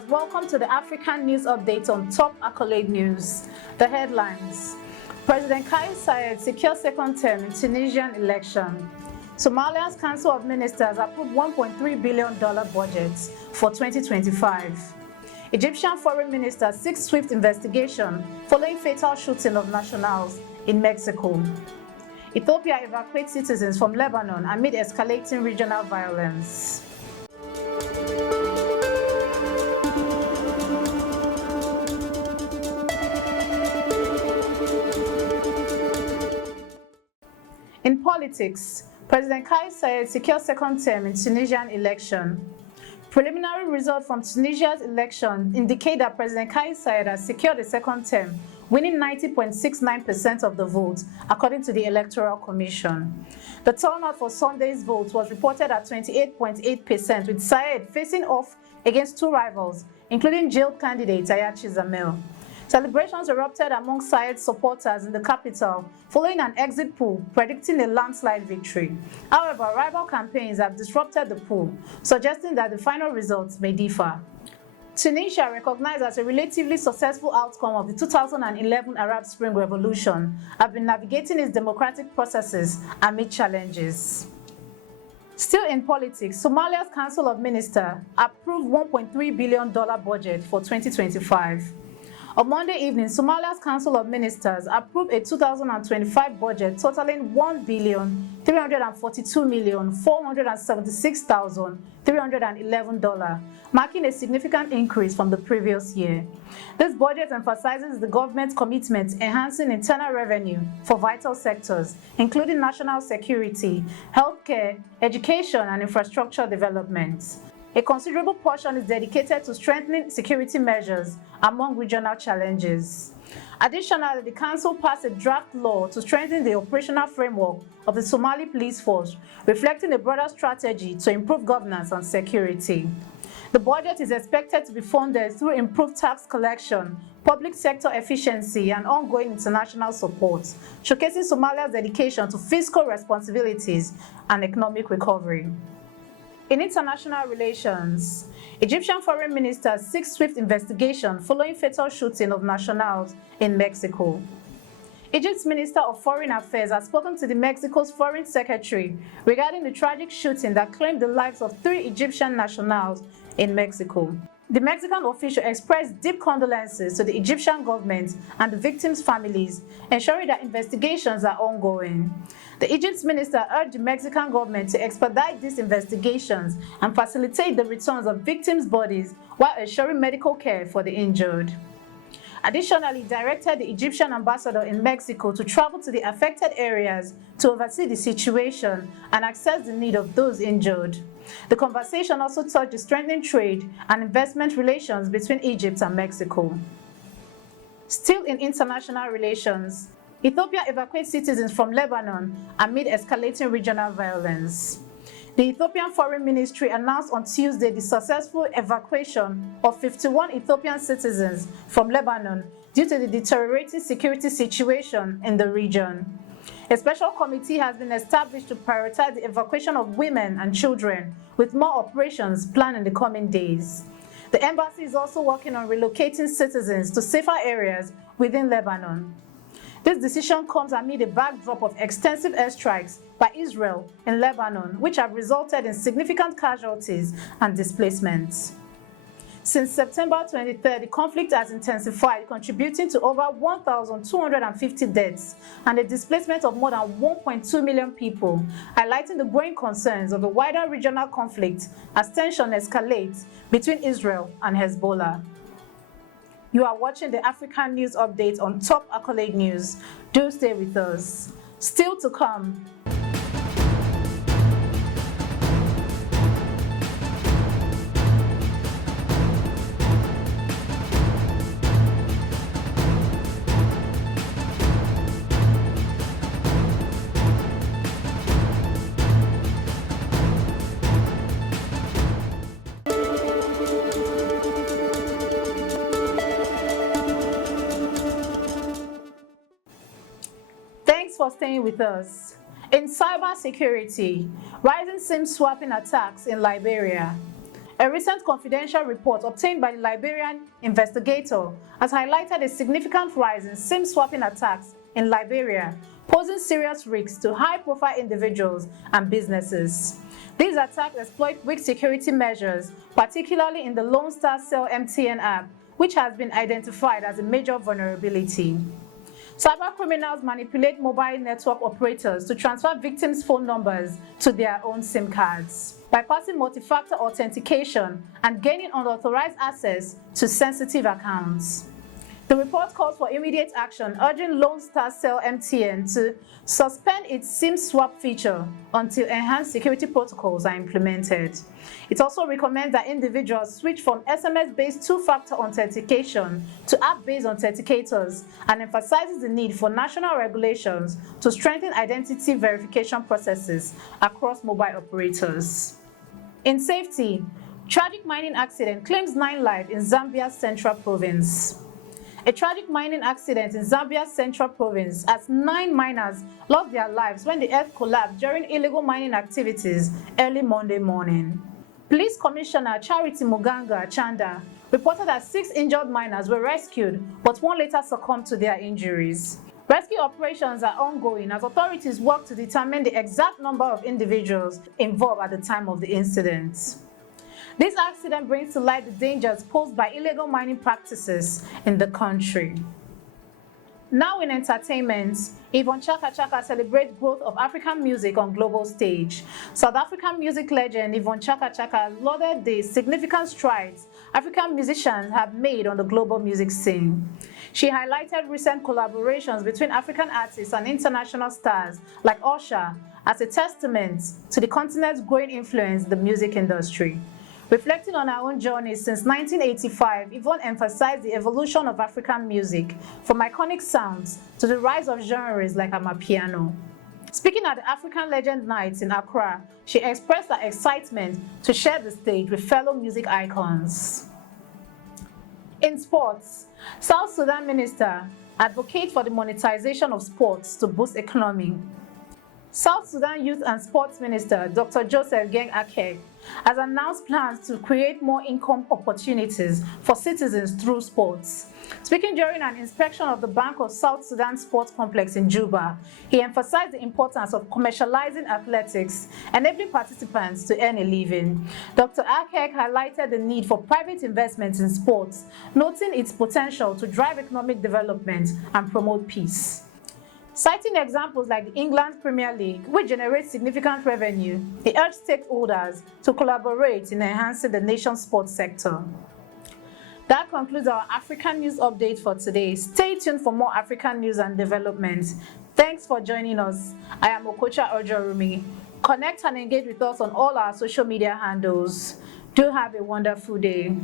viewers, welcome to the African News Update on Top Accolade News. The headlines: President Kais Saied secures second term in Tunisian election. Somalia's Council of Ministers approved $1.3 billion budget for 2025. Egyptian Foreign Minister seeks swift investigation following fatal shooting of nationals in Mexico. Ethiopia evacuates citizens from Lebanon amid escalating regional violence. In politics, President Kais Saied secures second term in Tunisian election. Preliminary results from Tunisia's election indicate that President Kais Saied has secured a second term, winning 90.69% of the votes, according to the Electoral Commission. The turnout for Sunday's vote was reported at 28.8%, with Saied facing off against two rivals, including jailed candidate Ayachi Zamil. Celebrations erupted among Saied's supporters in the capital following an exit poll predicting a landslide victory. However, rival campaigns have disrupted the poll, suggesting that the final results may differ. Tunisia, recognized as a relatively successful outcome of the 2011 Arab Spring Revolution, have been navigating its democratic processes amid challenges. Still in politics, Somalia's Council of Ministers approved $1.3 billion budget for 2025. On Monday evening, Somalia's Council of Ministers approved a 2025 budget totaling $1,342,476,311, marking a significant increase from the previous year. This budget emphasizes the government's commitment to enhancing internal revenue for vital sectors, including national security, healthcare, education, and infrastructure development. A considerable portion is dedicated to strengthening security measures among regional challenges. Additionally, the Council passed a draft law to strengthen the operational framework of the Somali police force, reflecting a broader strategy to improve governance and security. The budget is expected to be funded through improved tax collection, public sector efficiency, and ongoing international support, showcasing Somalia's dedication to fiscal responsibilities and economic recovery. In international relations, Egyptian Foreign Minister seeks swift investigation following fatal shooting of nationals in Mexico. Egypt's Minister of Foreign Affairs has spoken to Mexico's Foreign Secretary regarding the tragic shooting that claimed the lives of 3 Egyptian nationals in Mexico. The Mexican official expressed deep condolences to the Egyptian government and the victims' families, ensuring that investigations are ongoing. The Egypt's minister urged the Mexican government to expedite these investigations and facilitate the returns of victims' bodies while ensuring medical care for the injured. Additionally, directed the Egyptian ambassador in Mexico to travel to the affected areas to oversee the situation and assess the need of those injured. The conversation also touched the strengthening trade and investment relations between Egypt and Mexico. Still in international relations, Ethiopia evacuates citizens from Lebanon amid escalating regional violence. The Ethiopian Foreign Ministry announced on Tuesday the successful evacuation of 51 Ethiopian citizens from Lebanon due to the deteriorating security situation in the region. A special committee has been established to prioritize the evacuation of women and children, with more operations planned in the coming days. The embassy is also working on relocating citizens to safer areas within Lebanon. This decision comes amid a backdrop of extensive airstrikes by Israel in Lebanon, which have resulted in significant casualties and displacements. Since September 23, the conflict has intensified, contributing to over 1,250 deaths and a displacement of more than 1.2 million people, highlighting the growing concerns of the wider regional conflict as tension escalates between Israel and Hezbollah. You are watching the African News Update on Top Accolade News. Do stay with us. Still to come. Thanks for staying with us. In cybersecurity, rising SIM swapping attacks in Liberia. A recent confidential report obtained by the Liberian investigator has highlighted a significant rise in SIM swapping attacks in Liberia, posing serious risks to high-profile individuals and businesses. These attacks exploit weak security measures, particularly in the Lone Star Cell MTN app, which has been identified as a major vulnerability. Cybercriminals manipulate mobile network operators to transfer victims' phone numbers to their own SIM cards, bypassing multi-factor authentication and gaining unauthorized access to sensitive accounts. The report calls for immediate action, urging Lone Star Cell MTN to suspend its SIM swap feature until enhanced security protocols are implemented. It also recommends that individuals switch from SMS-based two-factor authentication to app-based authenticators and emphasizes the need for national regulations to strengthen identity verification processes across mobile operators. In safety, tragic mining accident claims 9 lives in Zambia's central province. A tragic mining accident in Zambia's central province as 9 miners lost their lives when the earth collapsed during illegal mining activities early Monday morning. Police Commissioner Charity Muganga Chanda reported that 6 injured miners were rescued, but 1 later succumbed to their injuries. Rescue operations are ongoing as authorities work to determine the exact number of individuals involved at the time of the incident. This accident brings to light the dangers posed by illegal mining practices in the country. Now in entertainment, Yvonne Chaka Chaka celebrates growth of African music on global stage. South African music legend Yvonne Chaka Chaka lauded the significant strides African musicians have made on the global music scene. She highlighted recent collaborations between African artists and international stars like Usher as a testament to the continent's growing influence in the music industry. Reflecting on our own journey since 1985, Yvonne emphasized the evolution of African music, from iconic sounds to the rise of genres like Amapiano. Speaking at the African Legend Nights in Accra, she expressed her excitement to share the stage with fellow music icons. In sports, South Sudan minister advocates for the monetization of sports to boost economy. South Sudan Youth and Sports Minister Dr. Joseph Geng Akek has announced plans to create more income opportunities for citizens through sports. Speaking during an inspection of the Bank of South Sudan Sports Complex in Juba, he emphasized the importance of commercializing athletics, enabling participants to earn a living. Dr. Akek highlighted the need for private investments in sports, noting its potential to drive economic development and promote peace. Citing examples like the England Premier League, which generates significant revenue, he urged stakeholders to collaborate in enhancing the nation's sports sector. That concludes our African News Update for today. Stay tuned for more African news and developments. Thanks for joining us. I am Okocha Ojorumi. Connect and engage with us on all our social media handles. Do have a wonderful day.